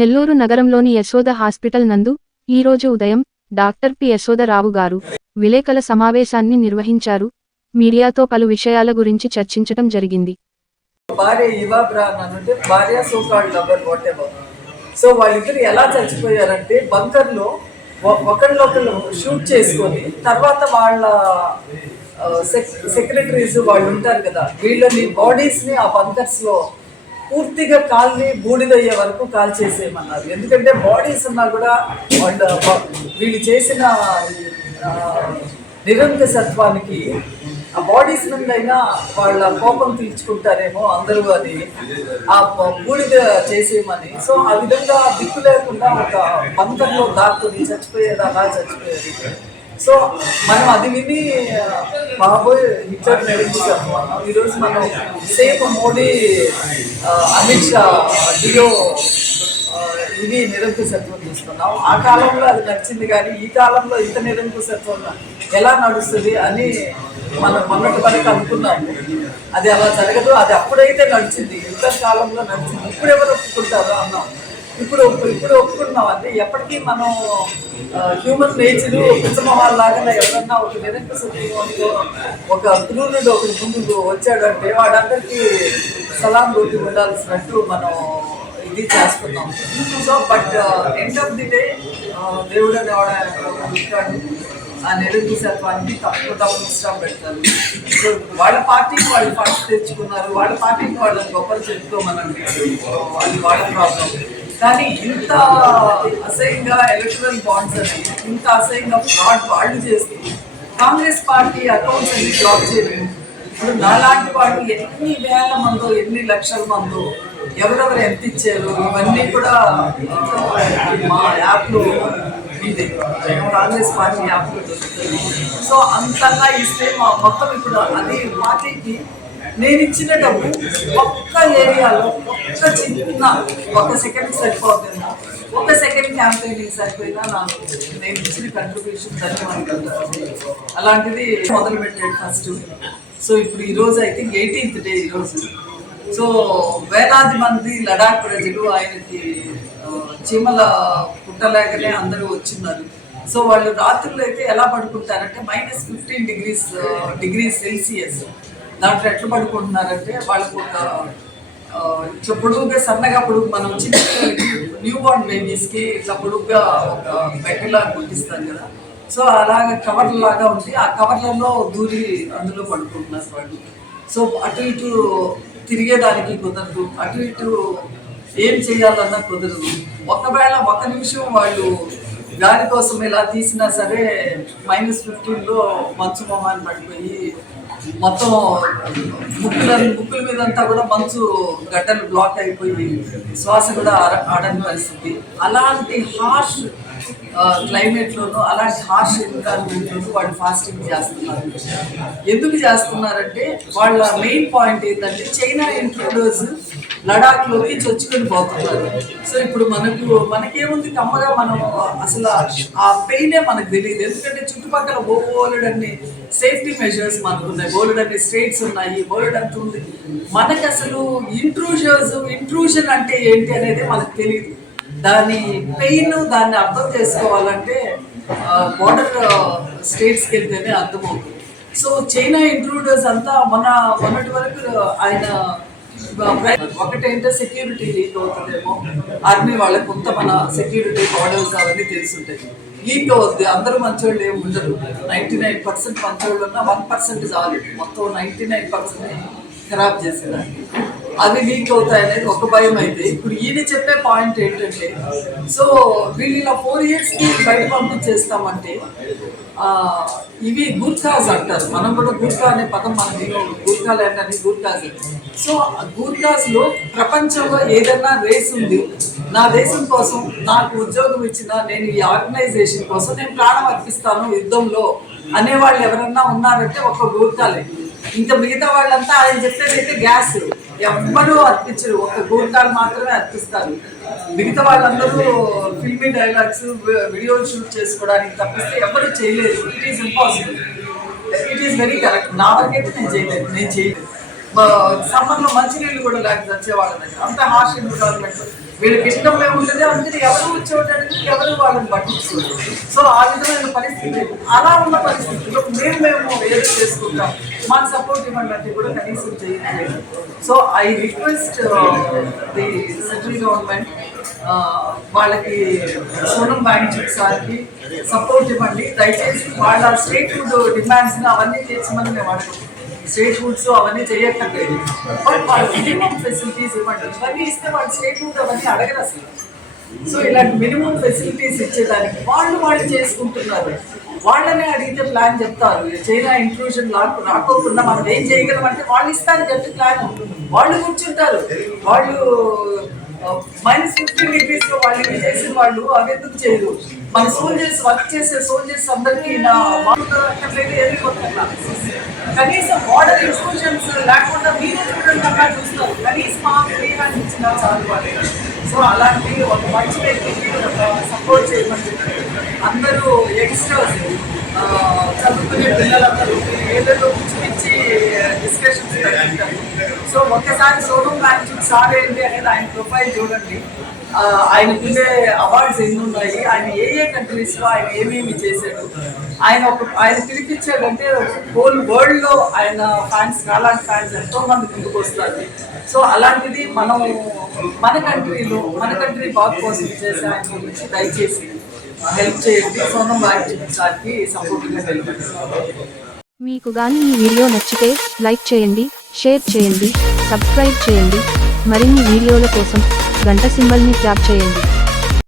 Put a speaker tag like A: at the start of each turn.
A: నెల్లూరు నగరంలోని యశోద హాస్పిటల్ నందు ఈరోజు ఉదయం డాక్టర్ పి యశోదరావు గారు విలేకల సమావేశాన్ని నిర్వహించారు మీడియాతో పలు విషయాల గురించి చర్చించటం జరిగింది
B: సో వాళ్ళిద్దరు ఎలా చచ్చిపోయారంటే బంకర్లో ఒకళ్ళొకళ్ళు షూట్ చేసుకొని తర్వాత వాళ్ళ సెక్రటరీస్ వాళ్ళు ఉంటారు కదా వీళ్ళని బాడీస్ ని ఆ బంకర్స్ లో పూర్తిగా కాల్ని బూడిదయ్యే వరకు కాల్ చేసేయమన్నారు ఎందుకంటే బాడీస్ ఉన్నా కూడా వాళ్ళు వీళ్ళు చేసిన సత్వానికి ఆ బాడీస్ నుండి అయినా వాళ్ళ కోపం తీర్చుకుంటారేమో అందరూ అని ఆ బూడిద చేసేయమని సో ఆ విధంగా దిక్కు లేకుండా ఒక పంతంలో దాక్కుని చచ్చిపోయేది అలా చచ్చిపోయేది సో మనం అది విని బాబోయ్ హిట్లర్ నడిపించాం ఈరోజు మనం సేమ్ మోడీ అమిత్ షా డియో ఇది నిరంకుశత్వం తీసుకున్నాం ఆ కాలంలో అది నచ్చింది కానీ ఈ కాలంలో ఇంత నిరంకుశత్వం ఎలా నడుస్తుంది అని మనం మొన్నటి వరకు అనుకున్నాము అది అలా జరగదు అది అప్పుడైతే నడిచింది ఇంత కాలంలో నడిచింది ఇప్పుడు ఎవరు ఒప్పుకుంటారు అన్నాం ఇప్పుడు ఇప్పుడు ఒప్పుకుంటున్నాం అంటే ఎప్పటికీ మనం హ్యూమన్ నేచర్ పిచ్చమ లాగా ఎవరన్నా ఒక నిరంక సుప్రీమోనిలో ఒక క్రూరుడు ఒక ముందు వచ్చాడు అంటే వాడందరికీ సలాం రోజు ఉండాల్సినట్టు మనం ఇది చేస్తున్నాం so but end of the day దేవుడు అనేవాడు ఆ నిరంకుశత్వానికి తక్కువ తప్పు ఇష్టం పెడతారు సో వాళ్ళ పార్టీకి వాళ్ళు ఫండ్స్ తెచ్చుకున్నారు వాళ్ళ పార్టీకి వాళ్ళని గొప్పలు చెప్తూ మనం అది వాళ్ళ ప్రాబ్లం కానీ ఇంత అసహ్యంగా ఎలక్ట్రల్ బాండ్స్ అని ఇంత అసహ్యంగా ఫ్రాడ్ వాళ్ళు చేసి కాంగ్రెస్ పార్టీ అకౌంట్స్ అన్ని బ్లాక్ చేయలేదు ఇప్పుడు నాలాంటి వాళ్ళు ఎన్ని వేల మందో ఎన్ని లక్షల మందో ఎవరెవరు ఎంత ఇచ్చారు ఇవన్నీ కూడా మా యాప్లో ఇది కాంగ్రెస్ పార్టీ యాప్లో దొరుకుతుంది సో అంతగా ఇస్తే మా మొత్తం ఇప్పుడు అది పార్టీకి నేను ఇచ్చిన డబ్బు ఒక్క ఏరియాలో ఒక్క చిన్న ఒక సెకండ్ సరిపోతుందా ఒక సెకండ్ క్యాంపెయినింగ్ సరిపోయినా నాకు నేను ఇచ్చిన కంట్రిబ్యూషన్ సరిపోతుంది అలాంటిది మొదలు పెట్టాడు ఫస్ట్ సో ఇప్పుడు ఈరోజు అయితే ఎయిటీన్త్ డే ఈరోజు సో వేలాది మంది లడాక్ ప్రజలు ఆయనకి చీమల పుట్టలేకనే అందరూ వచ్చిన్నారు సో వాళ్ళు రాత్రులు అయితే ఎలా పడుకుంటారంటే minus fifteen degrees degrees Celsius దాంట్లో ఎట్లా పడుకుంటున్నారంటే వాళ్ళకు ఒక పొడుగుగా సన్నగా పొడుగు మనం వచ్చి న్యూ బార్న్ బేబీస్కి ఇట్లా పొడుగుగా ఒక బెడ్లా కుట్టిస్తాం కదా సో అలాగ కవర్ లాగా ఉంటే ఆ కవర్లలో దూరి అందులో పడుకుంటున్నారు వాళ్ళు సో అటు ఇటు తిరిగేదానికి కుదరదు అటు ఇటు ఏం చేయాలన్నా కుదరదు ఒకవేళ ఒక నిమిషం వాళ్ళు దానికోసం ఇలా తీసినా సరే మైనస్ ఫిఫ్టీన్లో మంచు మొహాన్ని పడిపోయి మొత్తం ముక్కుల ముక్కుల మీద అంతా కూడా మంచు గడ్డలు బ్లాక్ అయిపోయి శ్వాస కూడా ఆడని పరిస్థితి అలాంటి హార్ష్ క్లైమేట్లోనూ అలాంటి హార్ష్ ఎన్విరాన్మెంట్లోనూ వాళ్ళు ఫాస్టింగ్ చేస్తున్నారు ఎందుకు చేస్తున్నారంటే వాళ్ళ మెయిన్ పాయింట్ ఏంటంటే చైనా ఇంట్రూడర్స్ లడాక్లోకి చొచ్చుకొని పోతున్నారు సో ఇప్పుడు మనకు మనకేముంది కమ్మగా మనం అసలు ఆ పెయినే మనకు తెలియదు ఎందుకంటే చుట్టుపక్కల ఓ అన్ని సేఫ్టీ మెజర్స్ మనకు ఉన్నాయి అన్ని స్టేట్స్ ఉన్నాయి బోలుడంత ఉంది మనకు అసలు ఇంట్రూజర్స్ ఇంట్రూషన్ అంటే ఏంటి అనేది మనకు తెలియదు దాని పెయిన్ దాన్ని అర్థం చేసుకోవాలంటే బోర్డర్ స్టేట్స్కి వెళ్తేనే అర్థమవుతుంది సో చైనా ఇంట్రూడర్స్ అంతా మన మొన్నటి వరకు ఆయన ఒకటేంటే సెక్యూరిటీ లీక్ అవుతుందేమో ఆర్మీ వాళ్ళకి కొంత మన సెక్యూరిటీ బోర్డర్స్ అవన్నీ తెలుసుంటాయి లీక్ అవుతుంది అందరూ మంచోళ్ళు ఏమి ఉండరు నైంటీ నైన్ పర్సెంట్ మంచోళ్ళు ఉన్నా వన్ పర్సెంట్ చాలు మొత్తం నైంటీ నైన్ పర్సెంట్ ఖరాబ్ చేసేదానికి అవి లీక్ అవుతాయి అనేది ఒక భయం అయితే ఇప్పుడు ఈయన చెప్పే పాయింట్ ఏంటంటే సో వీళ్ళు ఇలా ఫోర్ ఇయర్స్కి బయట పంపించేస్తామంటే ఇవి గుర్ఖాస్ అంటారు మనం కూడా గుర్ఖా అనే పదం మన గుర్ఖా ల్యాండ్ అని గుర్ఖాస్ సో గుర్ఖాస్లో ప్రపంచంలో ఏదన్నా రేస్ ఉంది నా దేశం కోసం నాకు ఉద్యోగం ఇచ్చిన నేను ఈ ఆర్గనైజేషన్ కోసం నేను ప్రాణం అర్పిస్తాను యుద్ధంలో అనేవాళ్ళు ఎవరన్నా ఉన్నారంటే ఒక గుర్ఖాలే ఇంకా మిగతా వాళ్ళంతా ఆయన చెప్పేది అయితే గ్యాస్ ఎవ్వరూ అర్పించరు ఒక గూంటాలు మాత్రమే అర్పిస్తారు మిగతా వాళ్ళందరూ ఫిల్మీ డైలాగ్స్ వీడియో షూట్ చేసుకోవడానికి తప్పిస్తే ఎవరు చేయలేదు it is impossible it is very correct నా వరకైతే నేను చేయలేదు నేను చేయలేదు సమ్మర్లో మంచినీళ్ళు కూడా లేక వచ్చేవాళ్ళ దగ్గర అంత హార్ష్ ఎన్విరాన్మెంట్ వీళ్ళకి ఇష్టమే ఉంటుంది అందరు ఎవరు వచ్చేవాడు ఎవరు వాళ్ళని పట్టించుకోరు సో ఆ విధమైన పరిస్థితి అలా ఉన్న పరిస్థితుల్లో మేము మేము ఏదో చేసుకుంటాం మాకు సపోర్ట్ ఇవ్వండి అంటే కూడా కనీసం చేయట్లేదు so I request the central government వాళ్ళకి సోనం బ్యాంక్ సార్కి సపోర్ట్ ఇవ్వండి దయచేసి వాళ్ళ స్టేట్ ఫుడ్ డిమాండ్స్ అవన్నీ తెచ్చమని మేము స్టేట్ ఫుడ్స్ అవన్నీ చేయట్లేదు మినిమం ఫెసిలిటీస్ ఇవ్వండి ఇవన్నీ ఇస్తే వాళ్ళు స్టేట్ ఫుడ్ అవన్నీ అడగరు అసలు సో ఇలాంటి మినిమం ఫెసిలిటీస్ ఇచ్చేదానికి వాళ్ళు వాళ్ళు చేసుకుంటున్నారు వాళ్ళనే అడిగితే ప్లాన్ చెప్తారు చైనా ఇంట్రూషన్ లాక్ రాకోకుండా మనం ఏం చేయగలం అంటే వాళ్ళు ఇస్తారు జట్టు ప్లాన్ వాళ్ళు కూర్చుంటారు వాళ్ళు మైనస్ ఫిఫ్టీన్ డిగ్రీస్ లో వాళ్ళు ఇవి చేసిన వాళ్ళు అవెందుకు చేయరు మన సోల్జర్స్ వర్క్ చేసే సోల్జర్స్ అందరికీ నా వాళ్ళు అక్కర్లేదు కనీసం మోడల్ ఎక్స్క్లూషన్స్ లేకుండా మీరే చూడడం అలా చూస్తారు కనీసం మా మీరే అనిపించిన చాలు సో అలాంటి ఒక మంచి సపోర్ట్ చేయమని చెప్పారు అందరూ ఎక్స్ట్రాస్ చదువుకునే పిల్లలందరూ ఏదో పిచ్చి పిచ్చి డిస్కషన్స్ సో ఒక్కసారి సోనం మ్యాచ్ సార్ ఏంటి అనేది ఆయన ప్రొఫైల్ చూడండి ఆయనకుండే అవార్డ్స్ ఎన్ని ఉన్నాయి ఆయన ఏ ఏ కంట్రీస్లో ఆయన ఏమేమి చేశాడు ఆయన ఒక ఆయన పిలిపించాడంటే హోల్ వరల్డ్ లో ఆయన ఫ్యాన్స్ నాలాంటి ఫ్యాన్స్ ఎంతో మంది ముందుకు వస్తారు సో అలాంటిది మనం మన కంట్రీలో మన కంట్రీ బాగా కోసం చేసే ఆయన గురించి దయచేసి హెల్ప్ చేయండి సోనం వారికి సపోర్ట్గా హెల్ప్ మీకు కానీ ఈ వీడియో నచ్చితే లైక్ చేయండి షేర్ చేయండి సబ్స్క్రైబ్ చేయండి మరిన్ని వీడియోల కోసం గంట సింబల్ని ట్యాప్ చేయండి